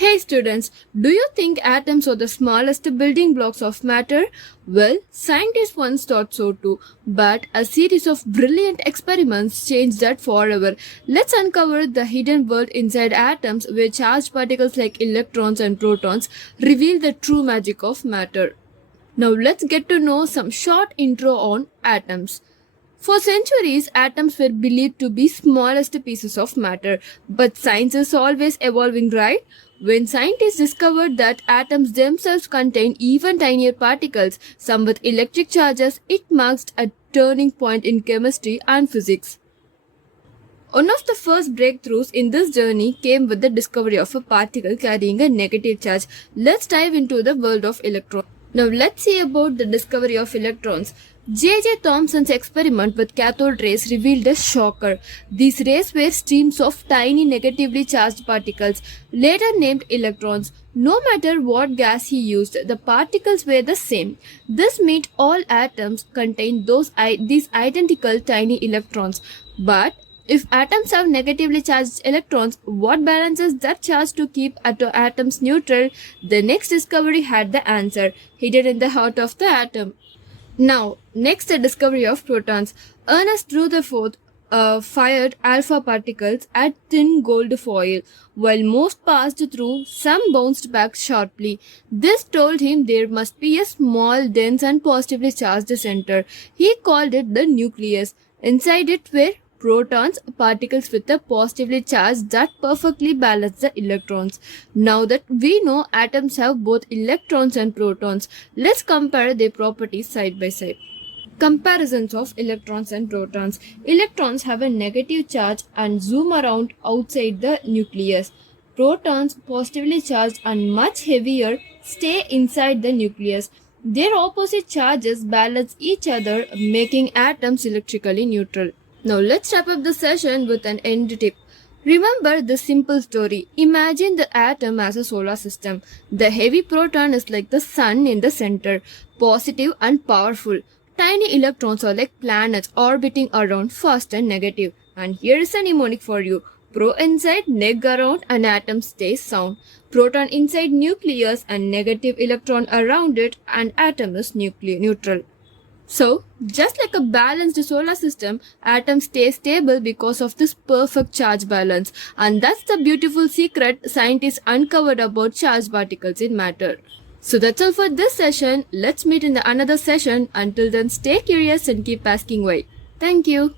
Hey students, do you think atoms are the smallest building blocks of matter? Well, scientists once thought so too, but a series of brilliant experiments changed that forever. Let's uncover the hidden world inside atoms where charged particles like electrons and protons reveal the true magic of matter. Now let's get to know some short intro on atoms. For centuries, atoms were believed to be smallest pieces of matter, but science is always evolving, right? When scientists discovered that atoms themselves contain even tinier particles, some with electric charges, it marked a turning point in chemistry and physics. One of the first breakthroughs in this journey came with the discovery of a particle carrying a negative charge. Let's dive into the world of electrons. Now let's see about the discovery of electrons. J.J. Thomson's experiment with cathode rays revealed a shocker. These rays were streams of tiny negatively charged particles, later named electrons. No matter what gas he used, the particles were the same. This meant all atoms contained these identical tiny electrons. But if atoms have negatively charged electrons, what balances that charge to keep atoms neutral? The next discovery had the answer, hidden in the heart of the atom. Now, next the discovery of protons. Ernest Rutherford fired alpha particles at thin gold foil. While most passed through, some bounced back sharply. This told him there must be a small, dense and positively charged center. He called it the nucleus. Inside it were protons, particles with a positively charge that perfectly balance the electrons. Now that we know atoms have both electrons and protons, let's compare their properties side by side. Comparisons of electrons and protons. Electrons have a negative charge and zoom around outside the nucleus. Protons, positively charged and much heavier, stay inside the nucleus. Their opposite charges balance each other, making atoms electrically neutral. Now let's wrap up the session with an end tip. Remember the simple story. Imagine the atom as a solar system. The heavy proton is like the sun in the center, positive and powerful. Tiny electrons are like planets orbiting around, fast and negative. And here is a mnemonic for you. Pro inside, neg around, and atom stays sound. Proton inside nucleus and negative electron around it, and atom is neutral. So, just like a balanced solar system, atoms stay stable because of this perfect charge balance. And that's the beautiful secret scientists uncovered about charged particles in matter. So that's all for this session. Let's meet in the another session. Until then, stay curious and keep asking why. Thank you.